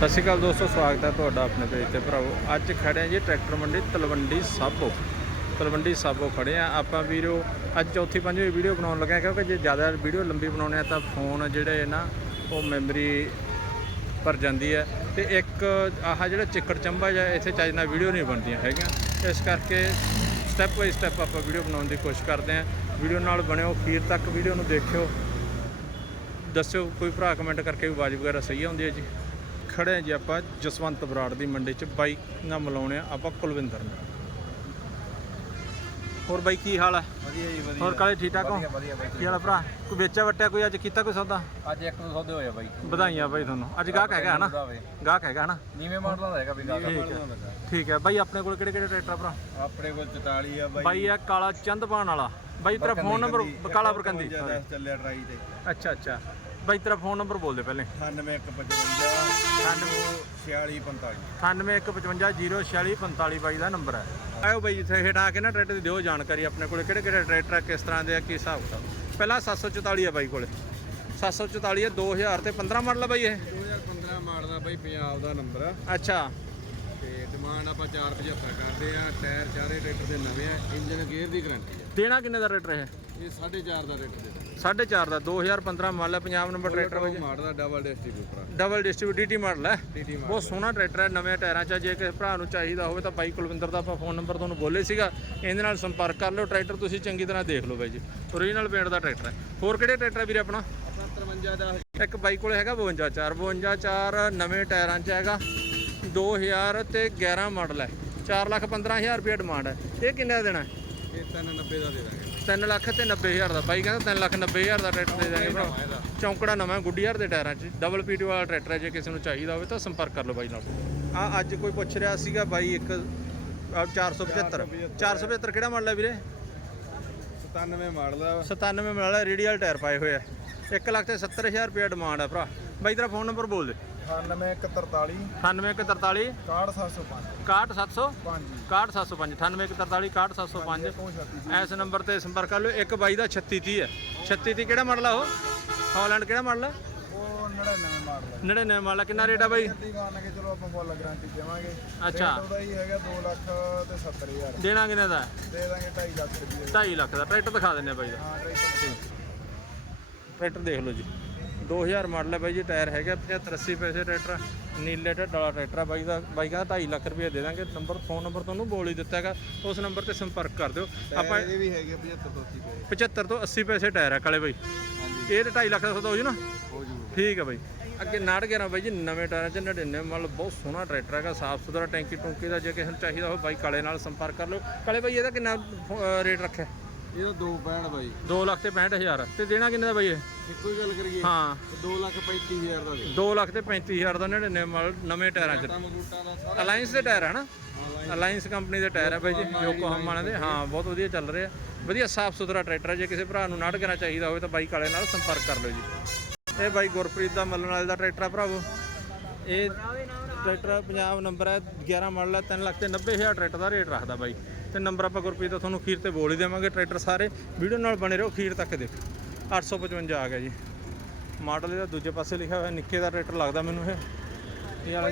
ਸਤਿ ਸ਼੍ਰੀ ਅਕਾਲ ਦੋਸਤੋ, ਸਵਾਗਤ ਹੈ ਤੁਹਾਡਾ ਆਪਣੇ ਪੇਜ ਤੇ। ਭਰਾਵੋ, ਅੱਜ ਖੜੇ ਆ ਜੀ ਟਰੈਕਟਰ ਮੰਡੀ ਤਲਵੰਡੀ ਸਾਬੋ। ਤਲਵੰਡੀ ਸਾਬੋ ਖੜੇ ਆ ਆਪਾਂ ਵੀਰੋ, ਅੱਜ ਚੌਥੀ ਪੰਜਵੀਂ ਵੀਡੀਓ ਬਣਾਉਣ ਲੱਗੇ ਆ ਕਿਉਂਕਿ ਜੇ ਜ਼ਿਆਦਾ ਵੀਡੀਓ ਲੰਬੀ ਬਣਾਉਣੇ ਆ ਤਾਂ ਫੋਨ ਜਿਹੜੇ ਨਾ, ਉਹ ਮੈਮਰੀ ਭਰ ਜਾਂਦੀ ਹੈ। ਤੇ ਇੱਕ ਆਹ ਜਿਹੜਾ ਚਿੱਕੜ ਚੰਬਾ ਜਾਂ ਇੱਥੇ ਚੱਜ ਨਾਲ ਵੀਡੀਓ ਨਹੀਂ ਬਣਦੀਆਂ ਹੈਗੀਆਂ। ਇਸ ਕਰਕੇ ਸਟੈਪ ਬਾਈ ਸਟੈਪ ਆਪਾਂ ਵੀਡੀਓ ਬਣਾਉਣ ਦੀ ਕੋਸ਼ਿਸ਼ ਕਰਦੇ ਹਾਂ। ਵੀਡੀਓ ਨਾਲ ਬਣਿਓ, ਅਖੀਰ ਤੱਕ ਵੀਡੀਓ ਨੂੰ ਦੇਖਿਓ। ਦੱਸਿਓ, ਕੋਈ ਭਰਾ ਕਮੈਂਟ ਕਰਕੇ ਵੀ ਆਵਾਜ਼ ਵਗੈਰਾ ਸਹੀ ਆਉਂਦੀ ਹੈ ਜੀ। ਖੜੇ ਹਾਂ ਜੀ ਆਪਾਂ ਜਸਵੰਤ ਬਰਾੜ ਦੀ ਮੰਡੀ 'ਚ ਬਾਈਕ ਨਾਲ ਮਿਲਾਉਣੇ ਆ ਆਪਾਂ ਕੁਲਵਿੰਦਰ ਨਾਲ ਹੋਰ ਬਾਈ ਕੀ ਹਾਲ ਹੈ ਵਧੀਆ ਜੀ ਵਧੀਆ। ਹੋਰ ਕਾਲੇ ਠੀਕ ਠਾਕ ਹੋ? ਵਧੀਆ ਵਧੀਆ ਬਾਈ ਕੀ ਹਾਲ ਹੈ ਭਰਾ? ਕੋਈ ਵੇਚਿਆ ਵਟਿਆ ਕੋਈ ਅੱਜ ਕੀਤਾ ਕੋਈ ਸੌਦਾ? ਅੱਜ ਇੱਕ ਦੋ ਸੌਦੇ ਹੋਏ ਬਾਈ। ਵਧਾਈਆਂ ਬਾਈ ਤੁਹਾਨੂੰ। ਅੱਜ ਗਾਹਕ ਹੈਗਾ ਹਨਾ? ਗਾਹਕ ਹੈਗਾ ਹਨਾ? ਨੀਵੇਂ ਮਾਡਲਾਂ ਦਾ ਹੈਗਾ ਵੀ ਗਾਹਕ। ਠੀਕ ਹੈ। ਠੀਕ ਹੈ। ਬਾਈ ਆਪਣੇ ਕੋਲ ਕਿਹੜੇ ਕਿਹੜੇ ਟਰੈਕਟਰ ਆ ਭਰਾ? ਆਪਣੇ ਕੋਲ 44 ਆ ਬਾਈ। ਬਾਈ ਆ ਕਾਲਾ ਚੰਦਪਾਨ ਵਾਲਾ। ਬਾਈ ਤੇਰਾ ਫੋਨ ਨੰਬਰ ਕਾਲਾ ਬਰਕੰਦੀ। ਚੱਲਿਆ ਟਰਾਈ ਤੇ। ਅੱਛਾ ਅੱਛਾ। ਬਾਈ ਤੇਰਾ ਫੋਨ ਨੰਬਰ ਬੋਲ ਦੇ ਪਹਿਲੇ। 9155 4645 91550645 ਬਾਈ ਦਾ ਨੰਬਰ ਹੈ। ਆਇਓ ਬਾਈ ਜਿੱਥੇ ਹੇਠ ਆ ਕੇ ਨਾ ਟਰੈਕਟਰ ਦੀ ਦਿਓ ਜਾਣਕਾਰੀ ਆਪਣੇ ਕੋਲੇ। ਕਿਹੜੇ ਕਿਹੜੇ ਟਰੈਕਟਰ ਆ ਕਿਸ ਤਰ੍ਹਾਂ ਦੇ ਆ ਕੀ ਹਿਸਾਬ ਕਿਤਾਬ। ਪਹਿਲਾਂ 744 ਆ ਬਾਈ ਕੋਲੇ। 744 ਹੈ 2000 ਤੇ 15 ਮਾਡਲ ਆ ਬਾਈ ਇਹ? 2015 ਮਾਡਲ ਦਾ ਬਾਈ ਪੰਜਾਬ ਦਾ ਨੰਬਰ ਆ। ਅੱਛਾ। ਤੇ ਡਿਮਾਂਡ ਆਪਾਂ 475 ਕਰਦੇ ਆ ਟਾਇਰ ਚਾਰੇ ਟਰੈਕਟਰ ਦੇ ਨਵੇਂ ਆ ਇੰਜਨ ਗੇਅਰ ਦੀ ਗਾਰੰਟੀ ਆ। ਦੇਣਾ ਕਿੰਨੇ ਦਾ ਟਰੈਕਟਰ ਇਹ? ਇਹ 4.5 ਦਾ ਰੇਟ ਦੇ 4.5 ਦਾ 2015 ਮਾਡਲ ਹੈ Punjab number tractor tractor model ਦਾ double distributor double distribute DT model ਹੈ। ਬਹੁਤ ਸੋਹਣਾ ਟਰੈਕਟਰ ਹੈ ਨਵੇਂ ਟਾਇਰਾਂ 'ਚ। ਜੇ ਕਿਸੇ ਭਰਾ ਨੂੰ ਚਾਹੀਦਾ ਹੋਵੇ ਤਾਂ ਬਾਈ ਕੁਲਵਿੰਦਰ ਦਾ ਆਪਾਂ ਫੋਨ ਨੰਬਰ ਤੁਹਾਨੂੰ ਬੋਲੇ ਸੀਗਾ। ਇਹਦੇ ਨਾਲ ਸੰਪਰਕ ਕਰ ਲਿਓ ਟਰੈਕਟਰ ਤੁਸੀਂ ਚੰਗੀ ਤਰ੍ਹਾਂ ਦੇਖ ਲਓ ਬਾਈ ਜੀ। ਓਰੀਜਨਲ ਪੇਂਟ ਦਾ ਟਰੈਕਟਰ ਹੈ। ਹੋਰ ਕਿਹੜੇ ਟਰੈਕਟਰ ਵੀਰੇ ਆਪਣਾ? ਆਪਾਂ 53 ਦਾ। ਇੱਕ ਬਾਈ ਕੋਲੇ ਹੈਗਾ 52 4 52 4 ਨਵੇਂ ਟਾਇਰਾਂ 'ਚ ਹੈਗਾ। 2000 ਤੇ 11 ਮਾਡਲ ਹੈ। 4 ਲੱਖ 15000 ਰੁਪਏ ਡਿਮਾਂਡ ਹੈ। ਇਹ ਕਿੰਨੇ ਦੇਣਾ ਹੈ? ਇਹ 390 ਦਾ ਦੇ ਦਾਂਗੇ। 3 ਲੱਖ ਤੇ 90000 ਦਾ। ਬਾਈ ਕਹਿੰਦਾ 3 ਲੱਖ 90000 ਦਾ ਟਰੈਕਟਰ ਦੇ ਦਾਂਗੇ ਭਰਾ ਇਹਦਾ। ਚੌਂਕੜਾ ਨਵਾਂ ਗੁੱਡੀਅਰ ਦੇ ਟਾਇਰਾਂ 'ਚ। ਡਬਲ ਪੀਟੀ ਵਾਲਾ ਟਰੈਕਟਰ ਹੈ ਜੇ ਕਿਸੇ ਨੂੰ ਚਾਹੀਦਾ ਹੋਵੇ ਤਾਂ ਸੰਪਰਕ ਕਰ ਲਓ ਬਾਈ ਨਾਲ। ਆ ਅੱਜ ਕੋਈ ਪੁੱਛ ਰਿਹਾ ਸੀਗਾ ਬਾਈ ਇੱਕ ਆਹ 475 475 ਕਿਹੜਾ ਮਾਡਲ ਹੈ ਵੀਰੇ? 97 ਮਾਡਲ ਆ। 97 ਮਾਡਲ ਹੈ ਰੇਡੀਅਲ ਟਾਇਰ ਪਾਏ ਹੋਏ ਆ। 1 ਲੱਖ ਤੇ 70000 ਰੁਪਏ ਡਿਮਾਂਡ ਹੈ ਭਰਾ। ਬਾਈ ਤੇਰਾ ਫੋਨ ਨੰਬਰ ਬੋਲ ਦੇ। 9143 98143 6705 61705 61705 98143 61705 ਇਸ ਨੰਬਰ ਤੇ ਸੰਪਰਕ ਕਰ ਲਿਓ ਇੱਕ ਬਾਈ ਦਾ 3630 ਹੈ। 3630 ਕਿਹੜਾ ਮਾਡਲ ਆ ਉਹ? ਹਾਲੈਂਡ ਕਿਹੜਾ ਮਾਡਲ ਆ? ਉਹ 99 ਮਾਡਲ ਹੈ 99 ਮਾਡਲ ਆ। ਕਿੰਨਾ ਰੇਟ ਆ ਬਾਈ? ਗਾਣ ਕੇ ਚਲੋ ਆਪਾਂ ਫੁੱਲ ਗਾਰੰਟੀ ਦੇਵਾਂਗੇ। ਅੱਛਾ। ਉਹਦਾ ਹੀ ਹੈਗਾ 2 ਲੱਖ ਤੇ 70 ਹਜ਼ਾਰ। ਦੇਣਾ ਕਿੰਨੇ ਦਾ ਦੇ ਦਾਂਗੇ 2.5 ਲੱਖ ਰੁਪਏ 2.5 ਲੱਖ ਦਾ। ਟਰੈਕਟਰ ਦਿਖਾ ਦਿੰਨੇ ਬਾਈ ਦਾ। ਹਾਂ ਟਰੈਕਟਰ ਟਰੈਕਟਰ ਦੇਖ ਲਓ ਜੀ। 2000 ਮਾਡਲ ਹੈ ਬਾਈ ਜੀ ਟਾਇਰ ਹੈਗਾ 75 80 ਪੈਸੇ ਟਰੈਕਟਰ ਨੀਲੇ ਢੱਡ ਵਾਲਾ ਟਰੈਕਟਰ ਬਾਈ ਦਾ ਬਾਈ ਕਹਿੰਦਾ 2.5 ਲੱਖ ਰੁਪਏ ਦੇ ਦਾਂਗੇ ਨੰਬਰ ਫੋਨ ਨੰਬਰ ਤੁਹਾਨੂੰ ਬੋਲ ਹੀ ਦਿੱਤਾ ਹੈਗਾ ਉਸ ਨੰਬਰ ਤੇ ਸੰਪਰਕ ਕਰ ਦਿਓ। ਆਪਾਂ ਇਹਦੇ ਵੀ ਹੈਗੇ 75 ਤੋਂ 80 ਰੁਪਏ 75 ਤੋਂ 80 ਪੈਸੇ ਟਾਇਰ ਹੈ ਕਾਲੇ ਬਾਈ। ਇਹ ਤੇ 2.5 ਲੱਖ ਦਾ ਸੌਦਾ ਹੋ ਜੂ ਨਾ? ਹੋ ਜੂ ਠੀਕ ਹੈ ਬਾਈ। ਅੱਗੇ 911 ਬਾਈ ਜੀ ਨਵੇਂ ਟਾਇਰਾਂ 'ਚ 99 ਮਤਲਬ ਬਹੁਤ ਸੋਹਣਾ ਟਰੈਕਟਰ ਹੈਗਾ ਸਾਫ਼ ਸੁਥਰਾ ਟੈਂਕੀ ਟੁੰਕੀ ਦਾ ਜੇ ਕਿਸੇ ਨੂੰ ਚਾਹੀਦਾ ਹੋਵੇ ਬਾਈ ਕਾਲੇ ਨਾਲ ਸੰਪਰਕ ਕਰ ਲਓ। ਕਾਲੇ ਬਾਈ ਇਹਦਾ ਕਿੰਨਾ ਰੇਟ ਰੱਖਿਆ? ਇਹਦਾ 2 ਪੈਣ ਬਾਈ। 2 ਲੱਖ ਤੇ 65000 ਤੇ ਦੇਣਾ ਕਿੰਨੇ ਦਾ ਬਾਈ ਇਹ? ਇੱਕੋ ਹੀ ਗੱਲ ਕਰੀਏ। ਹਾਂ। 2 ਲੱਖ 35 ਹਜ਼ਾਰ ਦਾ ਦੇ। 2 ਲੱਖ ਤੇ 35000 ਦਾ 99 ਮਾਡਲ ਨਵੇਂ ਟਾਇਰਾਂ 'ਚ। ਦਾ ਅਲਾਈਅੰਸ ਦੇ ਟਾਇਰ ਹੈ ਨਾ ਅਲਾਈਅੰਸ ਕੰਪਨੀ ਦੇ ਟਾਇਰ ਹੈ ਬਾਈ ਜੀ ਯੋਕੋਹਾਮਾ ਵਾਲਿਆਂ ਦੇ। ਹਾਂ ਬਹੁਤ ਵਧੀਆ ਚੱਲ ਰਿਹਾ। ਵਧੀਆ ਸਾਫ਼ ਸੁਥਰਾ ਟਰੈਕਟਰ ਜੇ ਕਿਸੇ ਭਰਾ ਨੂੰ ਨਾੜ ਕਰਨਾ ਚਾਹੀਦਾ ਹੋਵੇ ਤਾਂ ਬਾਈ ਕਾਲੇ ਨਾਲ ਸੰਪਰਕ ਕਰ ਲਓ ਜੀ। ਇਹ ਬਾਈ ਗੁਰਪ੍ਰੀਤ ਦਾ ਮੱਲਣ ਵਾਲੇ ਦਾ ਟਰੈਕਟਰ ਆ ਭਰਾਵੋ। ਇਹ ਟਰੈਕਟਰ ਪੰਜਾਬ ਨੰਬਰ ਹੈ 11 ਮਾਡਲ ਹੈ 3 ਲੱਖ ਤੇ 90000 ਟਰੈਕਟਰ ਦਾ ਰੇਟ ਰੱਖਦਾ ਬਾਈ। ਤੇ ਨੰਬਰ ਆਪਾਂ ਗੁਰਪ੍ਰੀਤ ਦਾ ਤੁਹਾਨੂੰ ਖੀਰ ਤੇ ਬੋਲ ਹੀ ਦੇਵਾਂਗੇ, ਟਰੈਕਟਰ ਸਾਰੇ। ਵੀਡੀਓ ਨਾਲ ਬਣੇ ਰਹੋ ਖੀਰ ਤੱਕ ਦੇਖੋ। 855 ਆ ਗਿਆ ਜੀ। ਮਾਡਲ ਇਹਦਾ ਦੂਜੇ ਪਾਸੇ ਲਿਖਿਆ ਹੋਇਆ, ਨਿੱਕੇ ਦਾ ਟਰੈਕਟਰ ਲੱਗਦਾ ਮੈਨੂੰ ਇਹ। ਇਹ ਵਾਲਾ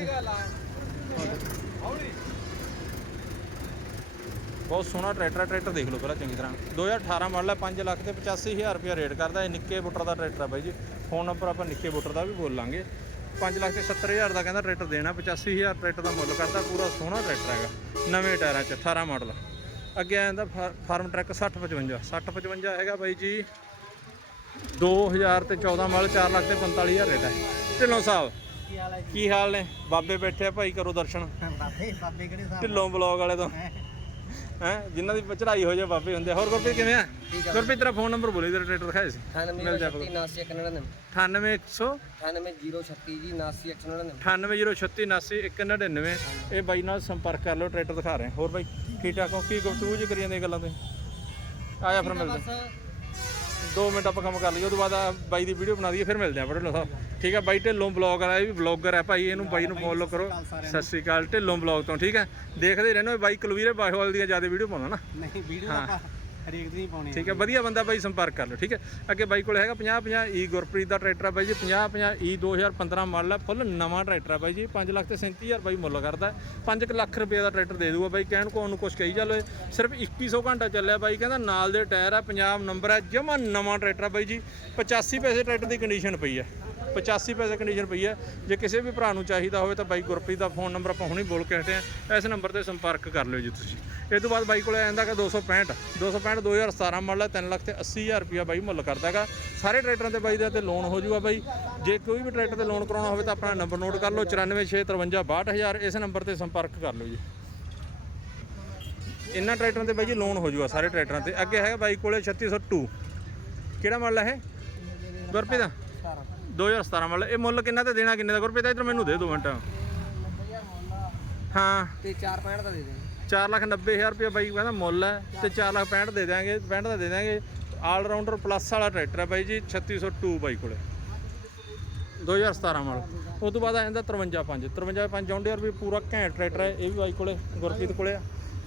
ਬਹੁਤ ਸੋਹਣਾ ਟਰੈਕਟਰ ਹੈ ਟਰੈਕਟਰ ਦੇਖ ਲਓ ਪਹਿਲਾਂ ਚੰਗੀ ਤਰ੍ਹਾਂ। 2018 ਮਾਡਲ ਹੈ 5 ਲੱਖ ਤੇ 85000 ਰੁਪਏ ਰੇਟ ਕਰਦਾ ਇਹ ਨਿੱਕੇ ਬੁੱਟਰ ਦਾ ਟਰੈਕਟਰ ਹੈ ਬਾਈ ਜੀ। ਫੋਨ ਨੰਬਰ ਆਪਾਂ ਨਿੱਕੇ ਬੁੱਟਰ ਦਾ ਵੀ ਬੋਲਾਂਗੇ। 5 ਲੱਖ ਤੇ 70000 ਦਾ ਕਹਿੰਦਾ ਟਰੈਕਟਰ ਦੇਣਾ 85000 ਟਰੈਕਟਰ ਦਾ ਮੁੱਲ ਕਰਦਾ, ਪੂਰਾ ਸੋਹਣਾ ਟਰੈਕਟਰ ਹੈਗਾ। ਨਵੇਂ ਟਾਇਰਾਂ 'ਚ 18 ਮਾਡਲ ਅੱਗੇ ਆ ਜਾਂਦਾ ਫਾਰਮ ਟਰੈਕ 6055 6055 ਹੈਗਾ ਬਾਈ ਜੀ। 2000 ਤੇ 14 ਮਾਡਲ 4 ਲੱਖ ਤੇ 45000 ਰੇਟ ਹੈ। ਢਿੱਲੋਂ ਸਾਹਿਬ ਕੀ ਹਾਲ ਹੈ ਕੀ ਹਾਲ ਨੇ? ਬਾਬੇ ਬੈਠੇ ਆ ਭਾਈ ਕਰੋ ਦਰਸ਼ਨ। ਬਾਬੇ ਬਾਬੇ ਕਿਹੜੇ ਸਾਹਿਬ? ਢਿੱਲੋਂ ਬਲੌਗ ਵਾਲੇ ਤੋਂ। ਹੈ ਜਿਨ੍ਹਾਂ ਦੀ ਚੜਾਈ ਹੋ ਜਾਏ ਬਾਬੇ ਹੁੰਦੇ ਆ। ਹੋਰ ਗੁਰਪ੍ਰੀਤ ਕਿਵੇਂ ਆ? ਗੁਰਪ੍ਰੀਤ ਤੇਰਾ ਫੋਨ ਨੰਬਰ ਬੋਲੀ ਤੇਰਾ ਟਰੈਕਟਰ ਦਿਖਾਇਆ ਸੀ। ਮਿਲ ਜਾ 98 98100 98036 ਜੀ 98199 98036 ਇਹ ਬਾਈ ਨਾਲ ਸੰਪਰਕ ਕਰ ਲਓ ਟਰੈਕਟਰ ਦਿਖਾ ਰਹੇ ਹੋਰ ਬਾਈ ਠੀਕ ਠਾਕ ਹੋ? ਕੀ ਗੁਫ਼ਤਗੂ ਜੀ ਕਰੀ ਜਾਂਦੇ ਗੱਲਾਂ ਤੇ? ਆਇਆ ਫਿਰ ਮਿਲਦੇ। ਦੋ ਮਿੰਟ ਆਪਾਂ ਕੰਮ ਕਰ ਲਈਏ ਉਹ ਤੋਂ ਬਾਅਦ ਆ ਬਾਈ ਦੀ ਵੀਡੀਓ ਬਣਾ ਦਈਏ ਫਿਰ ਮਿਲਦੇ ਆਪਾਂ ਢਿੱਲੋਂ ਸਾਹਿਬ। ਠੀਕ ਹੈ ਬਾਈ ਢਿੱਲੋਂ ਬਲੌਗ ਵਾਲਾ ਇਹ ਵੀ ਬਲੌਗਰ ਹੈ ਭਾਈ ਇਹਨੂੰ ਬਾਈ ਨੂੰ ਫੋਲੋ ਕਰੋ। ਸਤਿ ਸ੍ਰੀ ਅਕਾਲ ਢਿੱਲੋਂ ਬਲੌਗ ਤੋਂ ਠੀਕ ਹੈ ਦੇਖਦੇ ਰਹਿਣਾ ਬਾਈ ਕੁਲਵੀਰੇ ਬਾਹੋਵਾਲ ਦੀਆਂ ਜ਼ਿਆਦਾ ਵੀਡੀਓ ਪਾਉਂਦਾ ਨਾ। ਨਹੀਂ ਵੀਡੀਓ ਹਾਂ। ਆਪਾਂ ਹਰੇਕ ਦੀ ਪਾਉਣੀ ਠੀਕ ਹੈ ਵਧੀਆ ਬੰਦਾ ਬਾਈ ਸੰਪਰਕ ਕਰ ਲਓ ਠੀਕ ਹੈ ਅੱਗੇ ਬਾਈ ਕੋਲ ਹੈਗਾ 50 50 ਈ ਗੁਰਪ੍ਰੀਤ ਦਾ ਟਰੈਕਟਰ ਆ ਬਾਈ ਜੀ 50 50 ਈ 2015 ਮਾਡਲ ਹੈ ਫੁੱਲ ਨਵਾਂ ਟਰੈਕਟਰ ਆ ਬਾਈ ਜੀ 5 ਲੱਖ ਤੇ 37000 ਬਾਈ ਮੁੱਲ ਕਰਦਾ। 5 ਲੱਖ ਰੁਪਏ ਦਾ ਟਰੈਕਟਰ ਦੇ ਦੂਗਾ ਬਾਈ ਕਹਿਣ ਕੋ ਉਹਨੂੰ ਕੁਝ ਕਹੀ ਚੱਲੇ ਸਿਰਫ 2100 ਘੰਟਾ ਚੱਲਿਆ ਬਾਈ ਕਹਿੰਦਾ ਨਾਲ ਦੇ ਟਾਇਰ ਆ ਪੰਜਾਬ ਨੰਬਰ ਹੈ ਜਮਾ ਨਵਾਂ ਟਰੈਕਟਰ ਆ ਬਾਈ ਜੀ 85 ਪੈਸੇ ਟਰੈਕਟਰ ਦੀ ਕੰਡੀਸ਼ਨ ਪਈ ਹੈ 85 ਪੈਸੇ ਕੰਡੀਸ਼ਨ ਪਈ ਹੈ। ਜੇ ਕਿਸੇ ਵੀ ਭਰਾ ਨੂੰ ਚਾਹੀਦਾ ਹੋਵੇ ਤਾਂ ਬਾਈ ਗੁਰਪ੍ਰੀਤ ਦਾ ਫੋਨ ਨੰਬਰ ਆਪਾਂ ਹੁਣੇ ਬੋਲ ਕੇ ਹਟੇ ਆ ਇਸ ਨੰਬਰ ਤੇ ਸੰਪਰਕ ਕਰ ਲਿਓ ਜੀ ਤੁਸੀਂ। ਇਹ ਤੋਂ ਬਾਅਦ ਬਾਈ ਕੋਲ ਆ ਜਾਂਦਾ ਕਿ 265 265 2017 ਮਾਡਲ ਹੈ 3 ਲੱਖ ਤੇ 80000 ਰੁਪਿਆ ਬਾਈ ਮੁੱਲ ਕਰਦਾਗਾ ਸਾਰੇ ਟਰੈਕਟਰਾਂ ਤੇ ਬਾਈ ਦਾ ਤੇ ਲੋਨ ਹੋ ਜੂਗਾ ਬਾਈ। ਜੇ ਕੋਈ ਵੀ ਟਰੈਕਟਰ ਤੇ ਲੋਨ ਕਰਾਉਣਾ ਹੋਵੇ ਤਾਂ ਆਪਣਾ ਨੰਬਰ ਨੋਟ ਕਰ ਲਓ 946556262000 ਇਸ ਨੰਬਰ ਤੇ ਸੰਪਰਕ ਕਰ ਲਓ ਜੀ। ਇਹਨਾਂ ਟਰੈਕਟਰਾਂ ਤੇ ਬਾਈ ਜੀ ਲੋਨ ਹੋ ਜੂਗਾ ਸਾਰੇ ਟਰੈਕਟਰਾਂ ਤੇ। ਅੱਗੇ ਹੈਗਾ ਬਾਈ ਕੋਲੇ 3602 ਕਿਹੜਾ ਮਾਡਲ ਹੈ ਇਹ? ਗੁਰਪ੍ਰੀਤ ਦਾ? 2017 ਵਾਲਾ। ਇਹ ਮੁੱਲ ਕਿੰਨਾ ਤੇ ਦੇਣਾ ਕਿੰਨੇ ਦਾ ਗੁਰਪ੍ਰੀਤ? ਇਧਰ ਮੈਨੂੰ ਦੇ ਦੋ ਮਿੰਟ। ਹਾਂ। ਤੇ 4.65 ਦਾ ਦੇ ਦੇ। 4 ਲੱਖ 90 ਹਜ਼ਾਰ ਰੁਪਏ ਬਾਈ ਕਹਿੰਦਾ ਮੁੱਲ ਹੈ। ਤੇ 4 ਲੱਖ 65 ਦੇ ਦਿਆਂਗੇ 65 ਦਾ ਦੇ ਦਿਆਂਗੇ। ਆਲ ਰਾਊਂਡਰ ਪਲੱਸ ਵਾਲਾ ਟਰੈਕਟਰ ਹੈ ਬਾਈ ਜੀ 3602 ਬਾਈ ਕੋਲੇ। 2017 ਵਾਲਾ। ਉਸ ਤੋਂ ਬਾਅਦ ਆ ਜਾਂਦਾ 535 535 ਜੌਂਡੀਅਰ ਵੀ ਪੂਰਾ ਘੈਂਟ ਟਰੈਕਟਰ ਹੈ ਇਹ ਵੀ ਬਾਈ ਕੋਲੇ ਗੁਰਪ੍ਰੀਤ ਕੋਲੇ ਆ।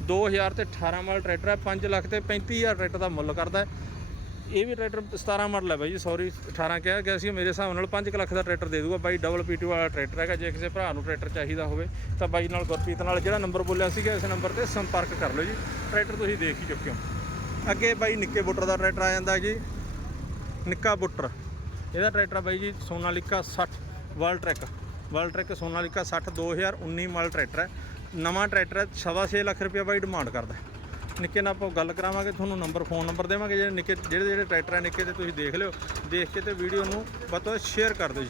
2000 ਤੇ 18 ਮਾਡਲ ਟਰੈਕਟਰ ਹੈ 5 ਲੱਖ ਤੇ 35000 ਟਰੈਕਟਰ ਦਾ ਮੁੱਲ ਕਰਦਾ ਹੈ। ਇਹ ਵੀ ਟਰੈਕਟਰ 17 ਮਾਡਲ ਹੈ ਬਾਈ ਜੀ ਸੌਰੀ 18 ਕਿਹਾ ਗਿਆ ਸੀ ਮੇਰੇ ਹਿਸਾਬ ਨਾਲ 5 ਲੱਖ ਦਾ ਟਰੈਕਟਰ ਦੇ ਦੂਗਾ। ਬਾਈ ਡਬਲ ਪੀਟੀ ਵਾਲਾ ਟਰੈਕਟਰ ਹੈਗਾ, ਜੇ ਕਿਸੇ ਭਰਾ ਨੂੰ ਟਰੈਕਟਰ ਚਾਹੀਦਾ ਹੋਵੇ, ਤਾਂ ਬਾਈ ਨਾਲ ਗੁਰਪ੍ਰੀਤ ਨਾਲ ਜਿਹੜਾ ਨੰਬਰ ਬੋਲਿਆ ਸੀਗਾ ਇਸ ਨੰਬਰ ਤੇ ਸੰਪਰਕ ਕਰ ਲਓ ਜੀ। ਟਰੈਕਟਰ ਤੁਸੀਂ ਦੇਖ ਹੀ ਚੁੱਕੇ ਹੋ। ਅੱਗੇ ਬਾਈ ਨਿੱਕੇ ਬੁੱਟਰ ਦਾ ਟਰੈਕਟਰ ਆ ਜਾਂਦਾ ਜੀ। ਨਿੱਕਾ ਬੁੱਟਰ। ਇਹਦਾ ਟਰੈਕਟਰ ਬਾਈ ਜੀ, Sonalika 60 world track. World track Sonalika 60 2019 model tractor ਹੈ। ਨਵਾਂ ਟਰੈਕਟਰ ਹੈ, ਸਵਾ ਛੇ ਲੱਖ ਰੁਪਏ ਬਾਈ ਡਿਮਾਂਡ ਕਰਦਾ ਨਿੱਕੇ ਨਾਲ ਆਪਾਂ ਗੱਲ ਕਰਾਵਾਂਗੇ ਤੁਹਾਨੂੰ ਨੰਬਰ ਫੋਨ ਨੰਬਰ ਦੇਵਾਂਗੇ ਜਿਹੜੇ ਨਿੱਕੇ ਜਿਹੜੇ ਜਿਹੜੇ ਟਰੈਕਟਰ ਹੈ ਨਿੱਕੇ ਤੇ ਤੁਸੀਂ ਦੇਖ ਲਿਓ ਦੇਖ ਕੇ ਤੇ ਵੀਡੀਓ ਨੂੰ ਵੱਧ ਤੋਂ ਵੱਧ ਸ਼ੇਅਰ ਕਰ ਦਿਓ ਜੀ।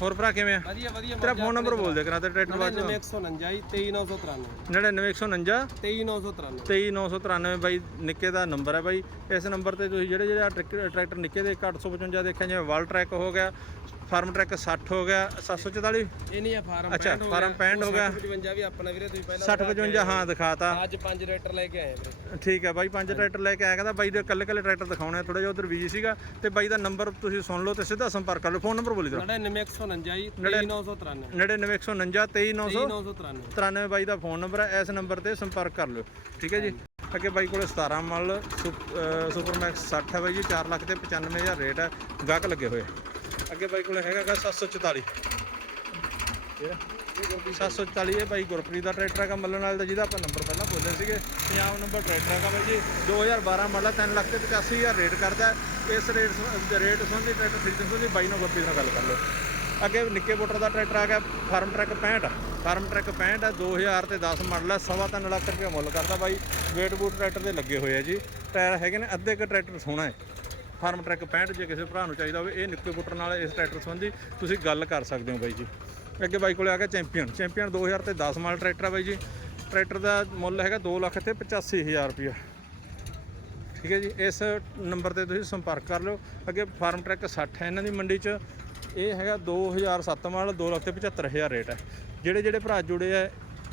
ਹੋਰ ਭਰਾ ਕਿਵੇਂ ਆ? ਵਧੀਆ ਵਧੀਆ ਤੇਰਾ ਫੋਨ ਨੰਬਰ ਬੋਲ ਦੇ ਕਰਾਂ ਤੇ ਟਰੈਕਟਰ ਬਾਅਦ 9149 23993 99149 23993 23993 ਬਾਈ ਨਿੱਕੇ ਦਾ ਨੰਬਰ ਹੈ ਬਾਈ। ਇਸ ਨੰਬਰ ਤੇ ਤੁਸੀਂ ਜਿਹੜੇ ਜਿਹੜੇ ਟਰੈਕਟਰ ਨਿੱਕੇ ਦੇ 855 ਦੇਖਿਆ ਜਿਵੇਂ ਵਰਲਡ ਟਰੈਕ ਹੋ ਗਿਆ ਫਾਰਮ ਟਰੈਕ 60 ਹੋ ਗਿਆ 744 ਇਹ ਨਹੀਂ ਆ ਫਾਰਮ ਅੱਛਾ, ਫਾਰਮ 65 ਹੋ ਗਿਆ। 55 ਵੀ ਆਪਣਾ ਵੀਰੇ ਤੁਸੀਂ ਪਹਿਲਾਂ 60 55 ਹਾਂ ਦਿਖਾਤਾ। ਅੱਜ ਪੰਜ ਰੇਟਰ ਲੈ ਕੇ ਆਏ ਵੀਰੇ। ਠੀਕ ਹੈ ਬਾਈ ਪੰਜ ਟਰੈਕਟਰ ਲੈ ਕੇ ਆਇਆ ਕਹਿੰਦਾ ਬਾਈ ਦੇ ਇਕੱਲੇ ਇਕੱਲੇ ਟਰੈਕਟਰ ਦਿਖਾਉਣੇ ਥੋੜਾ ਜਿਹਾ ਉਧਰ ਬੀਜੀ ਸੀਗਾ ਤੇ ਬਾਈ ਦਾ ਨੰਬਰ ਤੁਸੀਂ ਸੁਣ ਲਓ ਤੇ ਸਿੱਧਾ ਸੰਪਰਕ ਕਰ ਲਓ ਫੋਨ ਨੰਬਰ ਬੋਲੀ ਦਿਓ 9149 23993 99149 23900 23993 93 ਬਾਈ ਦਾ ਫੋਨ ਨੰਬਰ ਹੈ ਇਸ ਨੰਬਰ ਤੇ ਸੰਪਰਕ ਕਰ ਲਿਓ ਠੀਕ ਹੈ ਜੀ? ਅੱਗੇ ਬਾਈ ਕੋਲੇ 17 ਮਾਡਲ ਸੁਪਰਮੈਕਸ 60 ਹੈ ਬਾਈ ਜੀ 4 ਲੱਖ ਤੇ 95000 ਰੇਟ ਹੈ ਗਾਹਕ ਲੱਗੇ ਹੋਏ। ਅੱਗੇ ਬਾਈ ਕੋਲ ਹੈਗਾ ਗਾ 744 ਜਿਹੜਾ 744 ਇਹ ਬਾਈ ਗੁਰਪ੍ਰੀਤ ਦਾ ਟਰੈਕਟਰ ਹੈਗਾ, ਮੱਲਣ ਵਾਲੇ ਦਾ ਜਿਹਦਾ ਆਪਾਂ ਨੰਬਰ ਪਹਿਲਾਂ ਬੋਲੇ ਸੀਗੇ। ਪੰਜਾਬ ਨੰਬਰ ਟਰੈਕਟਰ ਹੈਗਾ ਬਾਈ ਜੀ 2012 ਮਾਡਲ 3 ਲੱਖ ਤੇ 85000 ਰੇਟ ਕਰਦਾ। ਇਸ ਰੇਟ ਸ- ਰੇਟ ਸੰਬੰਧੀ ਟਰੈਕਟਰ ਖਰੀਦਣ ਸੰਬੰਧੀ ਬਾਈ ਨਾਲ ਗੁਰਪ੍ਰੀਤ ਨਾਲ ਗੱਲ ਕਰ ਲਓ। ਅੱਗੇ ਨਿੱਕੇ ਬੋਟਰ ਦਾ ਟਰੈਕਟਰ ਆ ਗਿਆ, ਫਾਰਮ ਟਰੈਕ 65 ਫਾਰਮ ਟਰੈਕ 65 ਹੈ 2000 ਤੇ 10 ਮਾਡਲ ਹੈ ਸਵਾ ਤਿੰਨ ਲੱਖ ਰੁਪਏ ਮੁੱਲ ਕਰਦਾ ਬਾਈ। ਵੇਟ ਬੂਟ ਟਰੈਕਟਰ ਦੇ ਲੱਗੇ ਹੋਏ ਆ ਜੀ। ਟਾਇਰ ਹੈਗੇ ਨੇ, ਅੱਧੇ ਕੁ ਟਰੈਕਟਰ ਸੋਹਣਾ ਹੈ। ਫਾਰਮ ਟਰੈਕ 65 ਜੇ ਕਿਸੇ ਭਰਾ ਨੂੰ ਚਾਹੀਦਾ ਹੋਵੇ, ਇਹ ਨਿੱਕੇ ਬੁੱਟਰ ਨਾਲ ਇਸ ਟਰੈਕਟਰ ਸੰਬੰਧੀ ਤੁਸੀਂ ਗੱਲ ਕਰ ਸਕਦੇ ਹੋ ਬਾਈ ਜੀ। ਅੱਗੇ ਬਾਈ ਕੋਲੇ ਆ ਗਿਆ ਚੈਂਪੀਅਨ। ਚੈਂਪੀਅਨ 2000 ਤੇ 10 ਮਾਡਲ ਟਰੈਕਟਰ ਆ ਬਾਈ ਜੀ। ਟਰੈਕਟਰ ਦਾ ਮੁੱਲ ਹੈਗਾ 2 ਲੱਖ ਤੇ 85000 ਰੁਪਇਆ। ਠੀਕ ਹੈ ਜੀ, ਇਸ ਨੰਬਰ ਤੇ ਤੁਸੀਂ ਸੰਪਰਕ ਕਰ ਲਿਓ। ਅੱਗੇ ਫਾਰਮ ਟਰੈਕ 60 ਹੈ, ਇਹਨਾਂ ਦੀ ਮੰਡੀ 'ਚ ਇਹ ਹੈਗਾ 2007 ਮਾਡਲ 2 ਲੱਖ ਤੇ 75000 ਰੇਟ ਹੈ। ਜਿਹੜੇ ਜਿਹੜੇ ਭਰਾ ਜੁੜੇ ਆ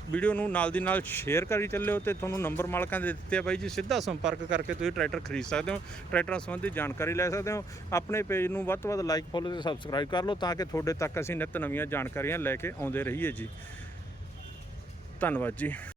ਵੀਡੀਓ ਨੂੰ ਨਾਲ ਦੀ ਨਾਲ ਸ਼ੇਅਰ ਕਰੀ ਚੱਲਿਓ ਤੇ ਤੁਹਾਨੂੰ ਨੰਬਰ ਮਾਲਕਾਂ ਦੇ ਦਿੱਤੇ ਆ ਬਾਈ ਜੀ, ਸਿੱਧਾ ਸੰਪਰਕ ਕਰਕੇ ਤੁਸੀਂ ਟਰੈਕਟਰ ਖਰੀਦ ਸਕਦੇ ਹੋ ਟਰੈਕਟਰਾਂ ਸੰਬੰਧੀ ਜਾਣਕਾਰੀ ਲੈ ਸਕਦੇ ਹੋ। ਆਪਣੇ ਪੇਜ ਨੂੰ ਵੱਧ ਤੋਂ ਵੱਧ ਲਾਈਕ ਫੋਲੋ ਤੇ ਸਬਸਕ੍ਰਾਈਬ ਕਰ ਲਓ ਤਾਂ ਕਿ ਤੁਹਾਡੇ ਤੱਕ ਅਸੀਂ ਨਿਤ ਨਵੀਆਂ ਜਾਣਕਾਰੀਆਂ ਲੈ ਕੇ ਆਉਂਦੇ ਰਹੀਏ ਜੀ। ਧੰਨਵਾਦ ਜੀ।